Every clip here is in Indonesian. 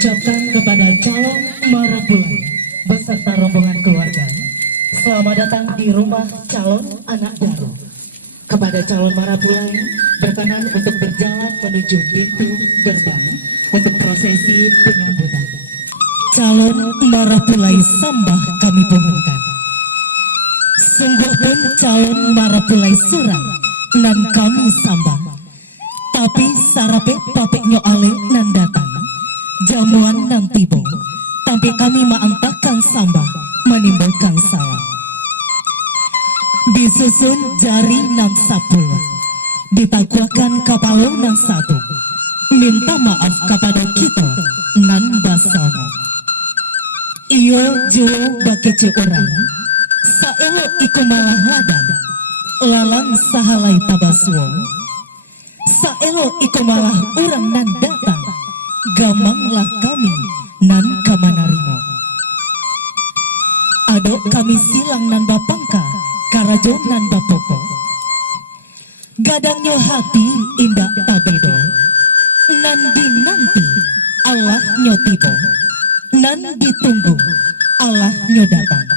diucapkan kepada calon Marapulai beserta rombongan keluarga. Selamat datang di rumah calon anak Daro. Kepada calon Marapulai berkenan untuk berjalan menuju pintu gerbang untuk prosesi penyambutan. Calon Marapulai sambah kami pohonkan. Sungguh pun calon Marapulai surang nan kami sambah. Tapi sarape papek nyoale nan datang. Jamuan nang tibo, tapi kami maangtakan sambah menimbulkan salam. Disusun jari nang 10, ditakwakan kapalo nang 1. Minta maaf kepada kita nan basono. Iyo juo bakece orang, saelo iku malah ladang, lalang sahalai tabaswo. Saelo iku malah orang nan datang. Gamanglah kami nan kamanarimo. Adok kami silang nan bapangka, karajo nan bapoko. Gadangnya hati indah tabedo, nan dinanti Allah nyotibo, nan ditunggu Allah nyodatang,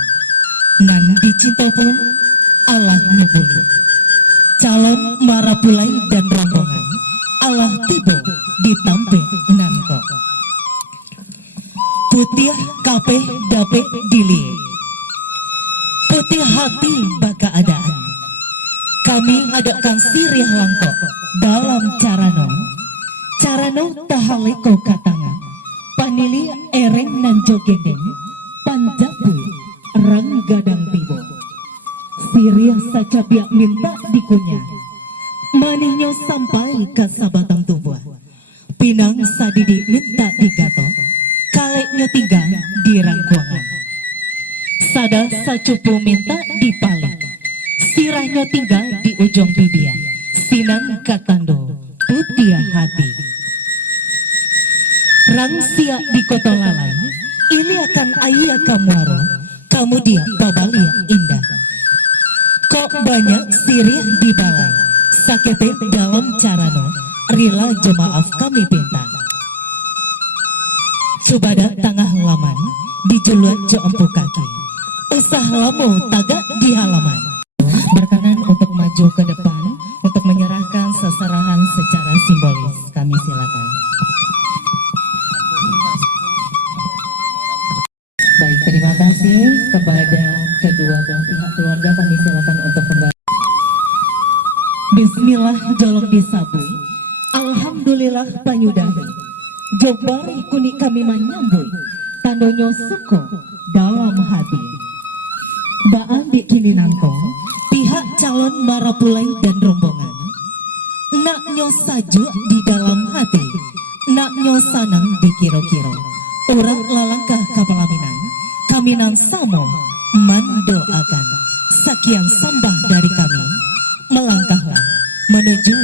nan dicinta pun Allah nyubuli. Calon Marapulai dan rombongan Allah tibo ditampe nanko. Putih kape dape dili, putih hati baka adaan. Kami adakkan sirih langko dalam carano tahaleko katanga. Panili ereng nan jogendeng, panjabu rang gadang tibo. Sirih saja biak minta dikunya. Manihnya sampai ke sabatang tubuh. Pinang sadidi minta digato, kaleknya tinggal di rangkuangan. Sada sacupu minta dipalik, sirahnya tinggal di ujung bibir. Sinang katando putih hati. Rang siak di kota lalai, ini akan ayah kamuaro, kamu dia babalia indah. Kok banyak sirih di balai, sakete dalam carano, rila jemaaf kami pinta. Subada tengah laman, dijuluat jo empu kaki. Usah lamu tagak di halaman. Berkenan untuk maju ke depan, untuk menyerahkan seserahan secara simbolis. Kami silakan. Baik, terima kasih kepada kedua belah pihak keluarga. Kami silakan untuk kembali. Bismillah jolong disabui. Alhamdulillah panyudahi. Jobari kuni kami menyambui. Tandonyo suko dalam hati. Baan kini nangko pihak calon Marapulai dan rombongan. Naknyo saju di dalam hati, naknyo sanang di kiro-kiro. Urang lalangkah kapalaminan, kami nang samo mendoakan. Sekian sambah dari kami, melangkahlah menuju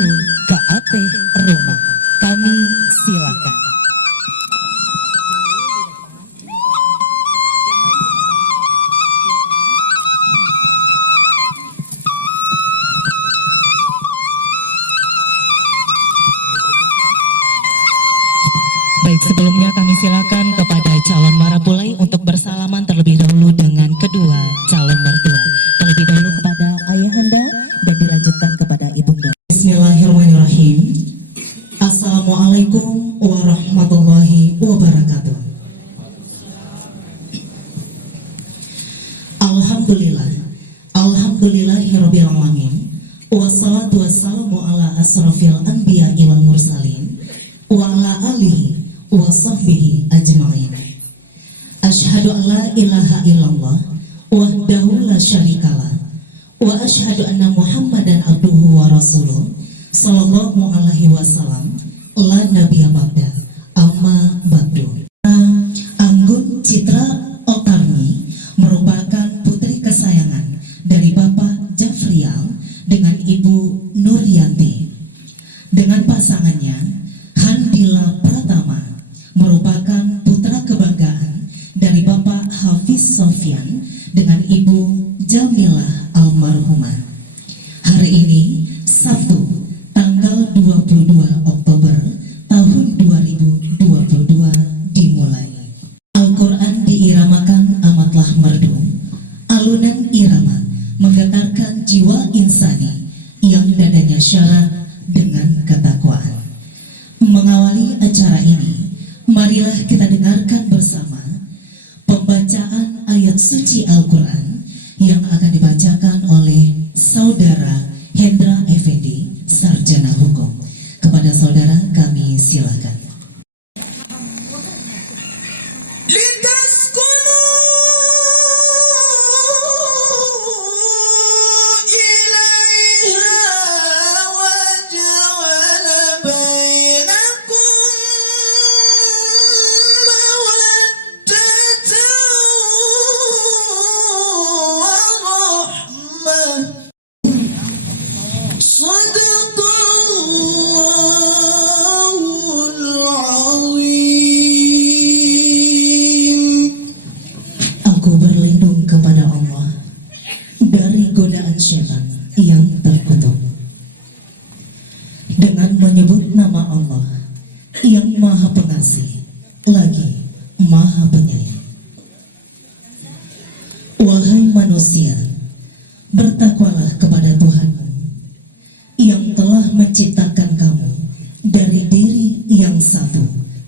ke ate rumah. Kami silakan. Baik, sebelumnya kami silakan kepada calon Marapulai untuk bersalaman terlebih dahulu dengan kedua calon mertua. Terlebih dahulu kepada ayahanda dan dilanjutkan kepada ibunda. Bismillahirrahmanirrahim. Assalamualaikum warahmatullahi wabarakatuh. Alhamdulillah, alhamdulillahirabbil alamin. Wassalatu wassalamu ala asrofil anbiya'i wal mursalin wa ala alihi wa sahbihi ajma'in. Asyhadu an la ilaha illallah wahdahu la syarikalah wa asyhadu anna Muhammadan abduhu wa rasuluh sallallahu alaihi wasallam la nabiyya ba'da amma ba'du. Anggun Citra Otarni merupakan putri kesayangan dari Bapak Jafrial dengan Ibu Nuryanti. Dengan pasangannya Handila Pratama merupakan putra kebanggaan dari Bapak Hafiz Sofyan dengan Ibu Jamilah almarhumah. Hari ini Sabtu tanggal 22 Oktober tahun 2022 di mengiramakan amatlah merdu, alunan irama menggetarkan jiwa insani yang dadanya syarat dengan ketakwaan. Mengawali acara ini, marilah kita dengarkan bersama pembacaan ayat suci Al-Quran yang akan dibacakan oleh Saudara Hendra Effendi, Sarjana Hukum. Kepada saudara kami silakan. Aku berlindung kepada Allah dari godaan syaitan yang terkutuk dengan menyebut nama Allah yang Maha Pengasih lagi Maha Penyayang. Wahai manusia, bertakwalah kepada Tuhanmu yang telah menciptakan kamu dari diri yang satu,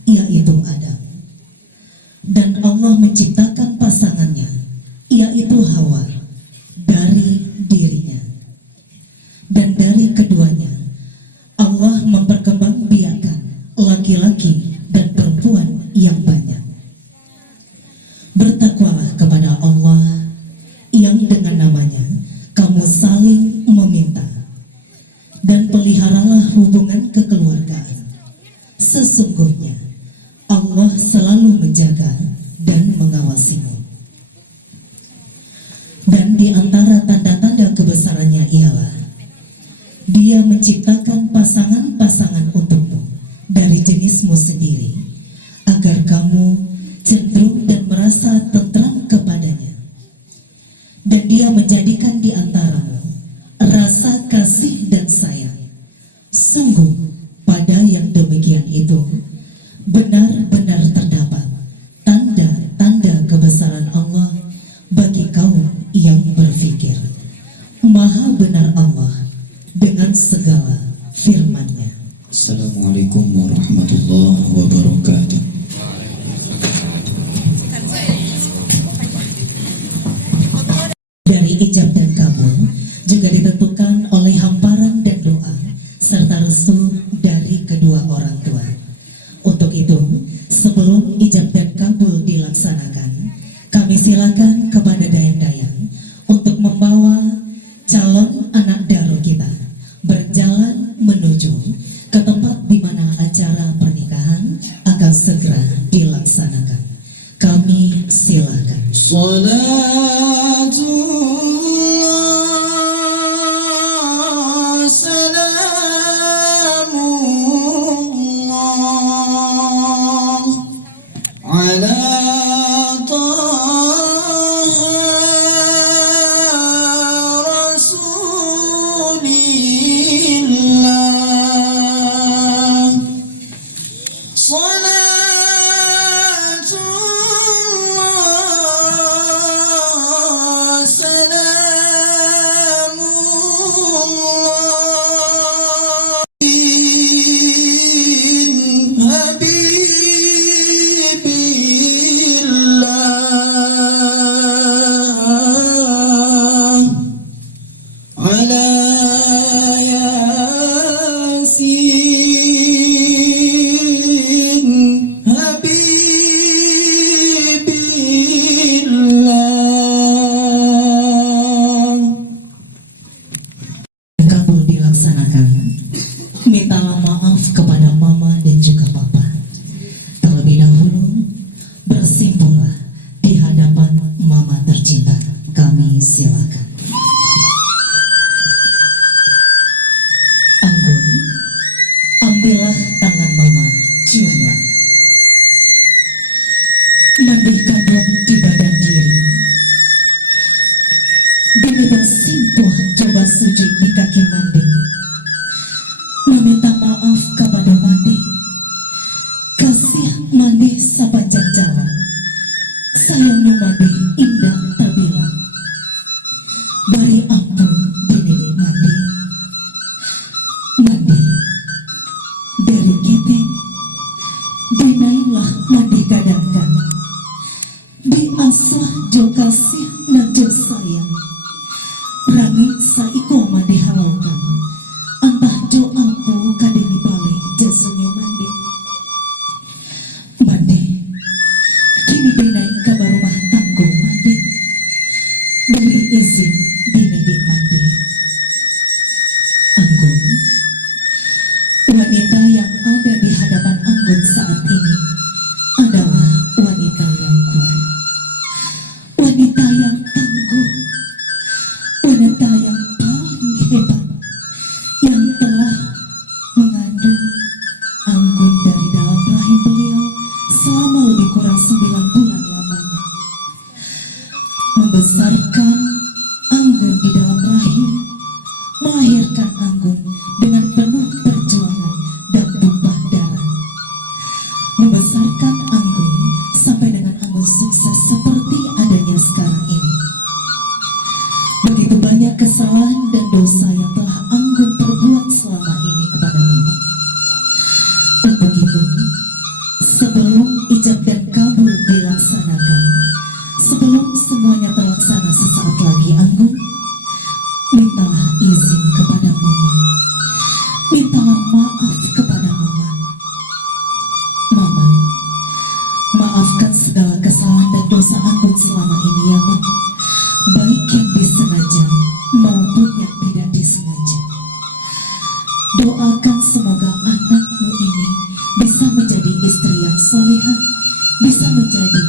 yaitu Adam. Dan Allah menciptakan pasangannya, yaitu Hawa, dari dirinya. Dan dari keduanya, Allah memperkembangbiakan laki-laki dan perempuan yang banyak. Bertakwalah kepada Allah yang dengan namanya kamu saling meminta, dan peliharalah hubungan kekeluargaan. Sesungguhnya Allah selalu menjaga dan mengawasimu. Dan di antara tanda-tanda kebesarannya ialah Dia menciptakan pasangan-pasangan untukmu dari jenismu sendiri, agar kamu cenderung dan merasa tentram kepadanya. Dan Dia menjadikan di antaramu rasa kasih dan sayang. Sungguh pada yang demikian itu benar-benar terdapat tanda-tanda kebesaran Allah bagi kaum yang berfikir. Maha benar Allah dengan segala firman-Nya. Assalamualaikum warahmatullahi wabarakatuh. Dari ijab dan kabul juga ditentukan oleh hamparan dan doa serta restu dari kedua orang tua. Untuk itu, sebelum ijab dan kabul dilaksanakan, kami silakan kepada dayang-dayang untuk membawa calon anak daro kita berjalan menuju ke tempat di mana acara pernikahan akan segera dilaksanakan. Kami silakan. Mintalah maaf kepada mama dan juga papa. Terlebih dahulu bersimpulah di hadapan mama tercinta. Kami silakan. Anggun, ambillah tangan mama, ciumlah. Mandikan di badan diri. Demi bersimpuh coba sujud di kaki mandi. Meminta maaf kepada mandi, kasih mandi sepanjang jalan, sayangnya mandi indah terbilang. Bari ampun dinilai mandi. Mandi dari keping, dinailah mandi kadangkan. Biasa jo kasih na jo sayang. Rangit saiko mandi halaukan. Antah jo ampu kadiri balik jasunyo mandi. Mandi kini dinai kabar rumah tanggung mandi. Beri izin dinibik mandi. Anggun, wanita yang ada di hadapan Anggun saat ini adalah wanita yang kuat, wanita yang tangguh, wanita yang paling hebat, yang telah mengandung Anggun dari dalam rahim beliau selama lebih kurang 9 bulan lamanya, membesarkan Anggun di dalam rahim, melahirkan Anggun dengan penuh perjuangan dan tumpah darah, membesarkan Anggun sampai dengan Anggun sukses seperti adanya sekarang ini. Begitu banyak kesalahan dan dosa yang telah Anggun perbuat selama ini kepada Mama. Untuk itu, sebelum ijab dan kabul dilaksanakan, sebelum semuanya terlaksana sesaat lagi, Anggun, mintalah izin kepada Mama, mintalah maaf kepada Mama. Mama, maafkan segala kesalahan dan dosa Anggun selama ini ya Mama, baik yang disengaja maupun yang tidak disengaja. Doakan semoga anakmu ini bisa menjadi istri yang solehah, bisa menjadi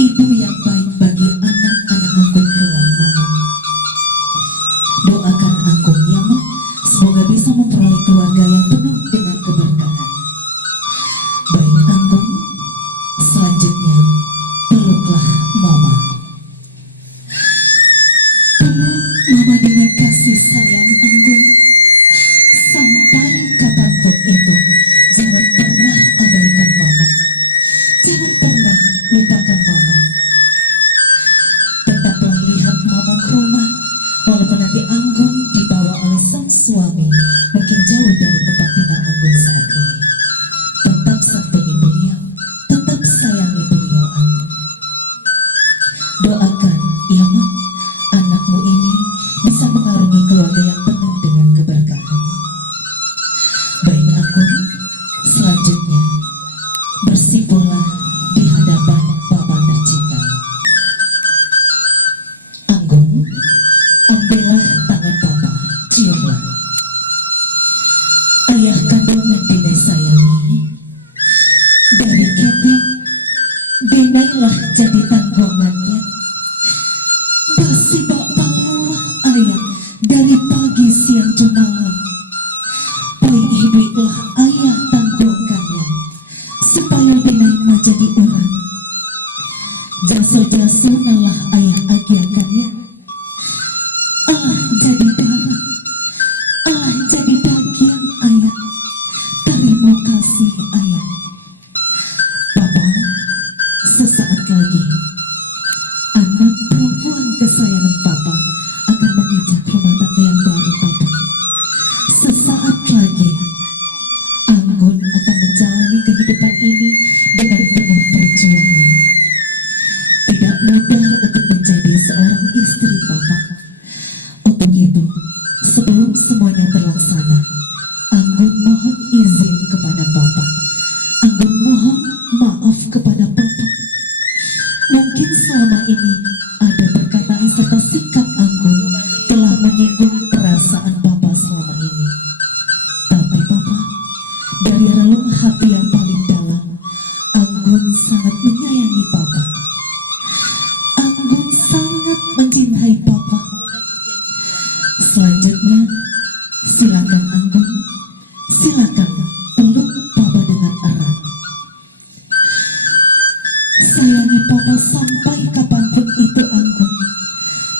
ibu yang baik bagi anak-anak Anggun kelak Mama. Doakan Anggun ya Ma, semoga bisa memperoleh keluarga yang penuh dengan keberkahan. Baik Anggun, selanjutnya peluklah Mama. Peluk Mama dengan kasih sayang Anggun. Sampai kapanpun itu, jangan pernah abaikan Mama, jangan pernah lupakan Mama. Tetaplah lihat Mama ke rumah, walaupun nanti Anggun dibawa oleh sang suami, mungkin jauh dari tempat tinggal Anggun saat ini. Tetap santuni beliau, tetap sayangi beliau Anggun. Doakan, ya Ma, anakmu ini bisa mengarungi keluarga yang penuh dengan keberkahan. Baik Anggun, selanjutnya bersikulah di hadapan Bapa tercinta. Anggun, ambillah tangan Papa, ciumlah. Ayah kandung yang Dinai sayangi, dari ketik, Dinailah jadi tanggungannya. Basi bapalah ayah dari pagi siang ke malam. Pai hiduplah ayah tanggungannya, supaya Dinai menjadi orang. Jaso-jaso nalah ayah agiakannya. Allah jadi darah, Allah jadi daging ayah. Terima kasih ayah. Papa, sesaat lagi anak perempuan kesayangan Papa akan menginjak rumah tangga yang baru Papa. Sesaat lagi Anggun akan menjalani kehidupan ini dengan penuh perjuangan. Tidak mudah untuk menjadi seorang istri Papa. Untuk itu, sebelum semuanya terlaksana, Anggun mohon izin kepada Papa. Anggun mohon maaf kepada Papa. Mungkin selama ini ada perkataan serta sikap Anggun telah menyinggung perasaan Papa selama ini. Tapi Papa, dari relung hati yang paling dalam, Anggun sangat menyayangi Papa. Anggun sangat mencintai Papa. Selanjutnya, silakan Anggun, silakan peluk Papa dengan erat. Sayangi Papa sampai kapanpun itu Anggun.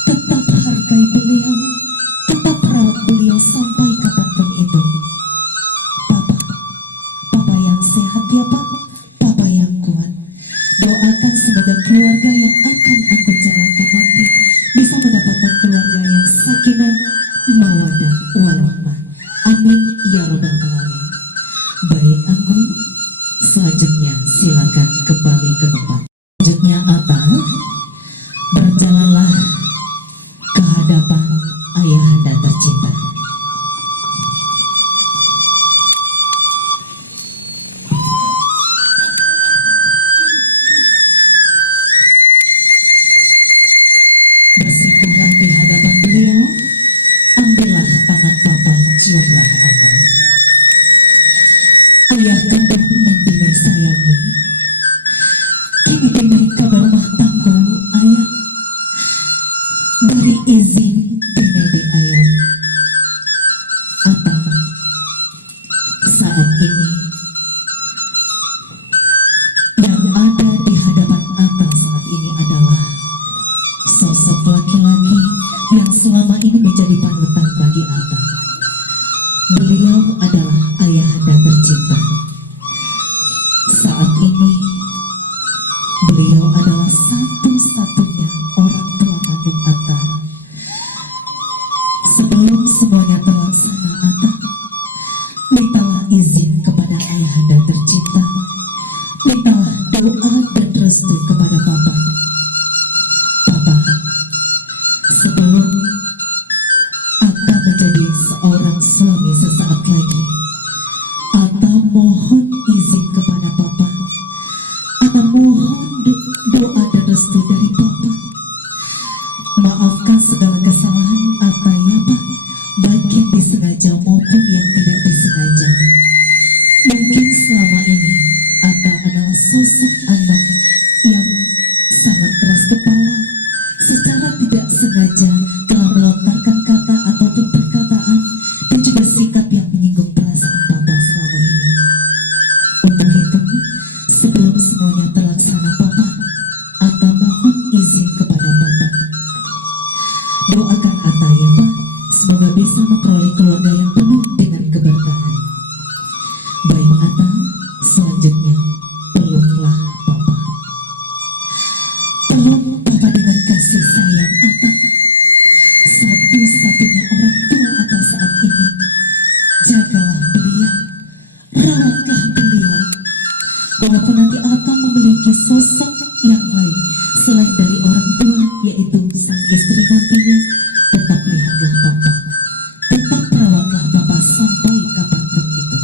Tetap hargai beliau, semoga keluarga yang akan aku jalankan nanti bisa mendapatkan keluarga yang sakinah, mawaddah, warahmah. Amin ya robbal alamin. Baik Anggun, selanjutnya silakan kembali ke tempat. Selanjutnya Atta, berjalanlah ke hadapan ayahanda tercinta. Bersimpuhlah di hadapan beliau, ambillah tangan papa, ciumlah Atta. Ayah kandung dan dinai sayangi, kini dinai kabar rumah tanggo ayah. Dari izin dinai di ayah Atta, saat ini yang ada di hadapan Atta saat ini adalah sosok laki-laki yang selama ini menjadi panutan bagi Atta. Beliau adalah ayahanda tercinta. Saat ini beliau adalah satu-satunya orang tua kandung Atta. Sebelum semuanya terlaksana Atta, mintalah izin kepada ayahanda tercinta. Mintalah doa dan restu kepada Papa. Papa, sebelum Atta menjadi seorang suami sesaat lagi, Atta mohon izin kepada Papa. Atta mohon doa dan restu dari Papa. Maafkan segala kesalahan Atta ya Pak, baik yang disengaja maupun yang tidak disengaja. Mungkin selama ini Atta adalah sosok anak yang sangat keras kepala, secara tidak sengaja telah melontarkan kata ataupun perkataan dan juga sikap yang menyinggung perasaan Papa selama ini. Untuk itu, sebelum semuanya terlaksana Papa, Atta mohon izin kepada Papa. Doakan Atta ya Pak, semoga bisa memperoleh keluarga yang penuh dengan keberkahan. Baik Atta, selanjutnya peluklah Papa. Peluk Papa dengan kasih sayang Atta. Satu-satunya orang tua Atta saat ini. Jagalah beliau, rawatlah beliau. Walaupun nanti Atta memiliki sosok yang lain selain dari orang tua, yaitu sang istri nantinya, tetap lihatlah Papa. Tetap rawatlah Papa sampai kapanpun itu.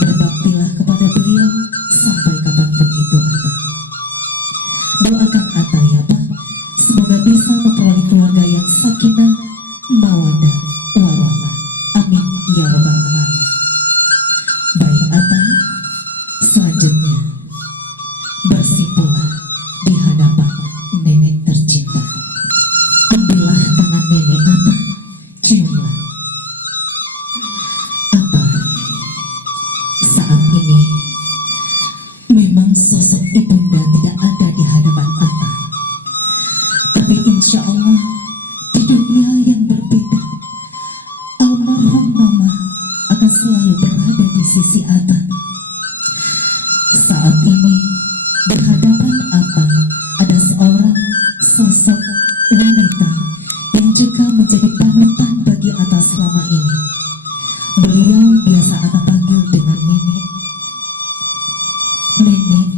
Berbaktilah kepada beliau sampai kapanpun itu Atta. Doakan Atta ya Pak, semoga bisa memperoleh keluarga yang sakinah, mawaddah, warahmah. Amin ya robbal alamin. Baik Atta, selanjutnya bersimpuhlah di hadapan nenek tercinta. Ambillah tangan nenek Atta, ciumlah. Atta, saat ini memang sosok ibunda tidak ada di hadapan Atta. Tapi insya Allah di dunia yang berbeda, almarhum Mama akan selalu berada di sisi Atta. Saat ini di hadapan Atta ada seorang sosok wanita yang juga menjadi panutan bagi Atta selama ini. Beliau biasa Atta panggil dengan nenek. Nenek,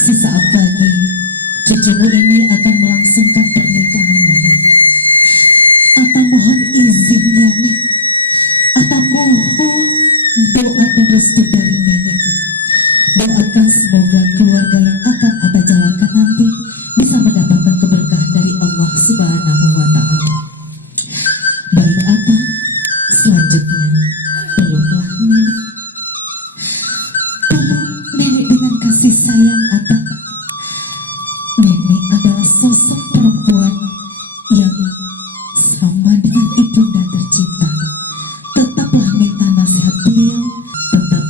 sesaat lagi cucumu ini akan melangsungkan pernikahan nenek. Atta mohon izinnya nek. Atta mohon doa dan restu dari nenek. Doakan semoga keluarga yang akan Atta jalankan nanti bisa mendapatkan keberkahan dari Allah Subhanahu wa Ta'ala. Baik Atta, selanjutnya peluklah nenek. Peluk nenek dengan kasih sayang Atta. Nenek adalah sosok perempuan yang sama dengan ibunda tercinta. Tetaplah minta nasihat beliau, tetap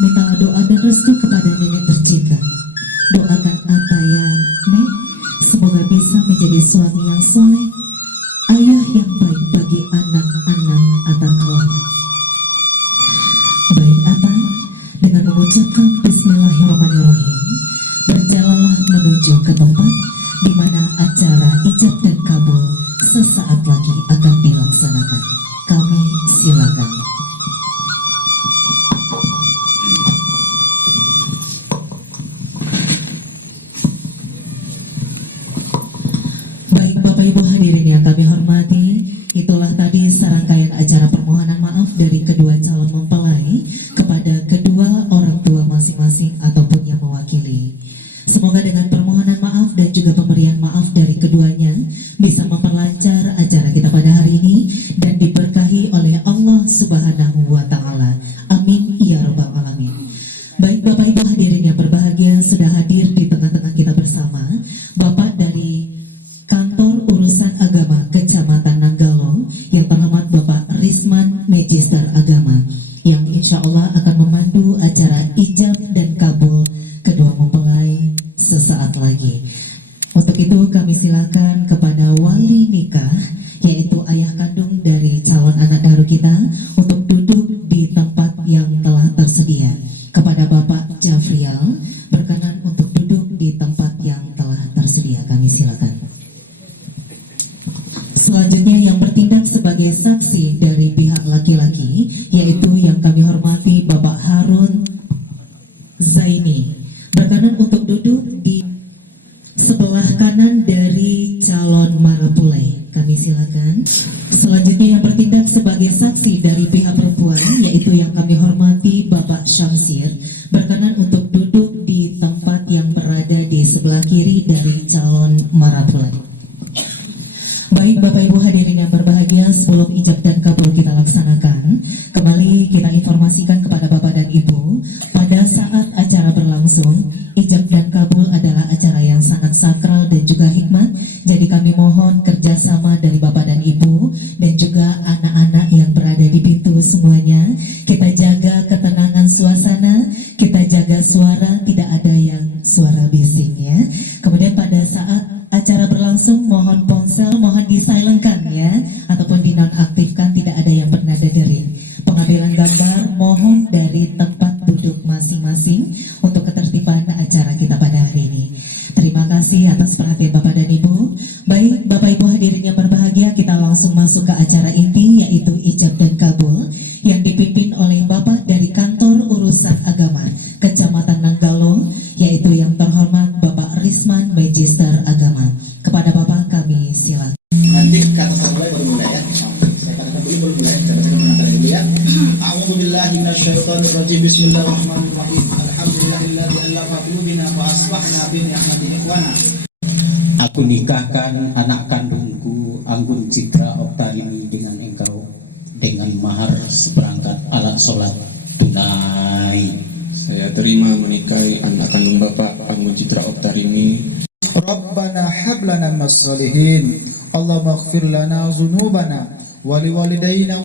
minta doa dan restu kepada nenek tercinta. Doakan Atta ya Nek, semoga bisa menjadi suami yang soleh, ayah yang baik bagi anak-anak Atta kelak. Baik Atta, dengan mengucapkan Bismillahirrahmanirrahim, menuju ke tempat di mana acara ijab dan kabul sesaat lagi akan dilaksanakan. Kami silakan. Baik Bapak Ibu hadirin yang kami hormati, itulah tadi serangkaian acara permohonan maaf dari kedua calon mempelai kepada kedua orang tua masing-masing ataupun yang mewakili. Semoga dengan permohonan maaf dan juga pemberian maaf dari keduanya bisa memperlancar acara kita pada hari ini dan diberkahi oleh Allah Subhanahu wa Ta'ala. Amin ya Rabbal Alamin. Baik Bapak Ibu hadirin yang berbahagia, sudah hadir di tengah-tengah kita bersama Bapak dari Kantor Urusan Agama Kecamatan Nanggalo, yang terhormat Bapak Risman Magister Agama, yang insya Allah akan memandu acara ijab dan kabul kedua mempelai sesaat lagi. Untuk itu kami silakan kepada wali nikah, yaitu ayah kandung dari calon anak baru kita, untuk duduk di tempat yang telah tersedia. Kepada Bapak Jafrial, berkenan untuk duduk di tempat yang telah tersedia. Kami silakan. Selanjutnya yang bertindak sebagai saksi dari pihak laki-laki, yaitu yang kami hormati Bapak Harun Zaini, berkenan untuk duduk di sebelah kanan dari calon marapulai. Kami silakan. Selanjutnya yang bertindak sebagai saksi dari pihak perempuan, yaitu yang kami hormati Bapak Syamsir, berkenan untuk duduk di tempat yang berada di sebelah kiri dari calon marapulai. Baik Bapak Ibu hadirin yang berbahagia, sebelum ijab dan kabul kita laksanakan, kembali kita informasikan kepada Bapak dan Ibu, pada saat acara berlangsung, ijab dan kabul adalah acara yang sangat sakral dan juga hikmat. Jadi kami mohon kerjasama dari Bapak dan Ibu dan juga anak-anak yang berada di pintu semuanya. Kita jaga ketenangan suasana, kita jaga suara, tidak ada yang suara bising ya. Kemudian pada saat acara berlangsung, mohon ponsel mohon disilentkan ya, ataupun dinonaktifkan, tidak ada yang bernada dering. Pengambilan gambar mohon dari tempat duduk masing-masing untuk ketertiban acara kita pada hari ini. Terima kasih atas perhatian Bapak dan Ibu. Baik Bapak Ibu hadirin yang berbahagia, kita langsung masuk ke acara inti, yaitu ijab dan kabul, yang dipimpin oleh Bapak dari Kantor Urusan Agama Kecamatan Nanggalo, yaitu yang terhormat Bapak Risman Magister Agama. Kepada Bapak kami silakan. Nanti kata mulai baru mulai ya. Saya katakan dulu baru mulai. Saya katakan dulu ya. A'udzubillahi minasyaitonirrajim. Bismillahirrahmanirrahim. Alhamdulillahilladzi 'allama qulubina fa asbahna bi ni'matihi ikhwana. Aku nikahkan anak kandungku Anggun Citra Oktarini dengan engkau dengan mahar seperangkat alat sholat tunai. Saya terima menikahi anak kandung Bapak Anggun Citra Oktarini. Rabbana hab lana minas shalihin. Allahumma ighfir lana dzunubana wa liwalidayna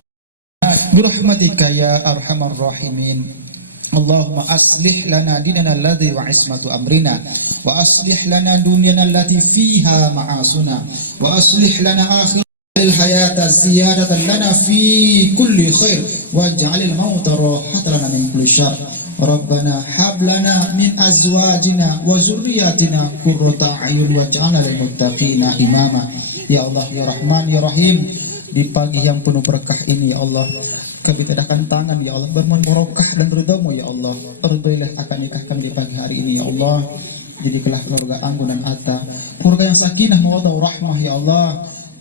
birahmatika ya arhamar rahimin. Allahumma aslih lana dinana alladhi wa ismatu amrina wa aslih lana dunyana allati fiha ma'asuna wa aslih lana akhiril hayata ziyadatan lana fi kulli khair waj'alil mauta rahatan lana min kulli syarr. Rabbana hab lana min azwajina wa zurriyatina qurrata a'yun waj'alna lil muttaqina imama. Ya Allah ya Rahman ya Rahim, di pagi yang penuh berkah ini ya Allah, kami tadahkan tangan ya Allah bermohon barokah dan ridhamu ya Allah. Ridhoilah akan nikah kami di pagi hari ini ya Allah. Jadikanlah keluarga Anggun dan Atta keluarga yang sakinah mawaddah rahmah ya Allah,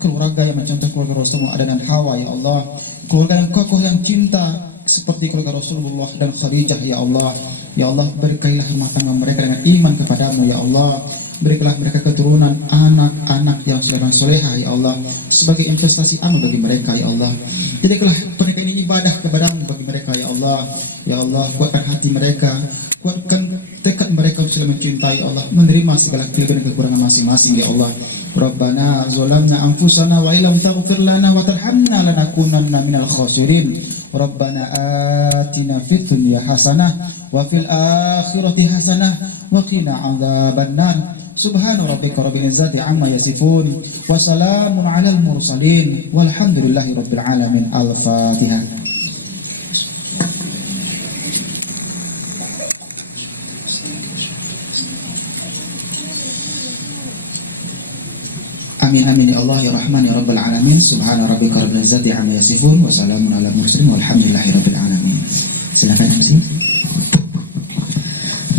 keluarga yang mencontoh keluarga Rasulullah Adam dan Hawa ya Allah, keluarga yang kokoh yang cinta seperti keluarga Rasulullah dan Khadijah ya Allah. Ya Allah, berkailah rumah tangga mereka dengan iman kepadamu ya Allah. Berikanlah mereka keturunan anak-anak yang soleh dan soleha ya Allah, sebagai investasi amal bagi mereka ya Allah. Jadikanlah pernikahan ini ibadah kepadamu bagi mereka ya Allah. Ya Allah, kuatkan hati mereka, kuatkan tekad mereka untuk selalu mencintai ya Allah, menerima segala kelebihan dan kekurangan masing-masing ya Allah. Rabbana zalamna anfusana wa illam taghfir lana wa tarhamna lanakunanna minal khasirin. Rabbana atina fid dunya hasanah wa fil akhirati hasanah wa qina adzabannar. Subhana rabbika rabbil izzati amma yasifun wa salamun alal mursalin walhamdulillahi rabbil alamin. Al-Fatihah. Amin amin ya Allah ya Rahman ya Rabbal alamin. Subhana rabbika rabbil izzati amma yasifun wa salamun ala mursalin walhamdulillahi rabbil alamin. Silakan MC.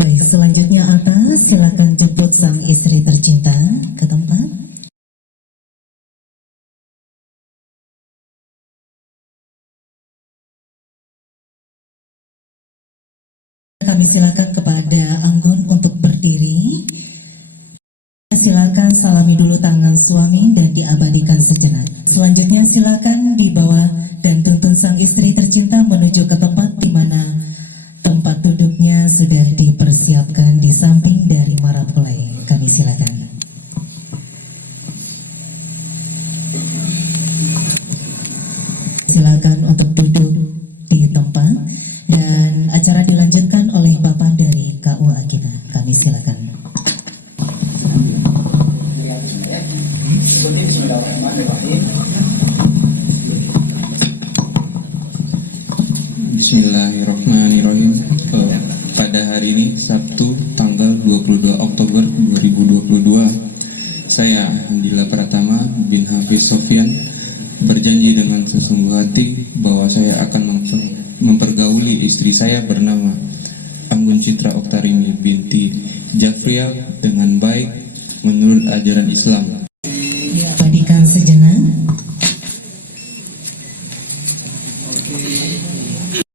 Baik, selanjutnya atas silakan jemput sang istri tercinta ke tempat. Kami silakan kepada Anggun untuk berdiri. Silakan salami dulu tangan suami dan diabadikan sejenak. Selanjutnya silakan dibawa dan tuntun sang istri tercinta menuju ke tempat di mana tempat duduknya sudah dipersiapkan di samping dari marampulai. Kami silakan. Silakan untuk duduk di tempat dan acara dilanjutkan oleh Bapak dari KUA kita. Kami silakan. Bismillahirrahmanirrahim. Pada hari ini Sabtu tanggal 22 Oktober 2022, saya Handila Pratama bin Hafiz Sofyan berjanji dengan sesungguh hati bahwa saya akan mempergauli istri saya bernama Anggun Citra Oktarini binti Jafrial dengan baik menurut ajaran Islam. Abadikan sejenak.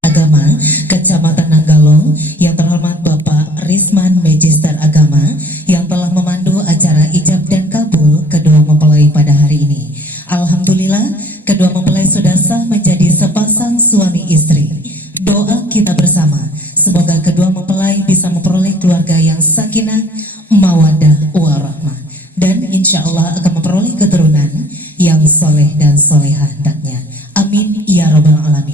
Agama Kecamatan Nanggalong yang terhormat Bapak Risman Magister Agama yang telah memandu acara ijab dan kabul kedua mempelai pada hari ini. Alhamdulillah, kedua mempelai sudah sah menjadi sepasang suami istri. Doa kita bersama, semoga kedua mempelai bisa memperoleh keluarga yang sakinah, mawaddah, warahmah, dan insya Allah akan memperoleh keturunan yang soleh dan solehah hendaknya. Amin ya robbal alamin.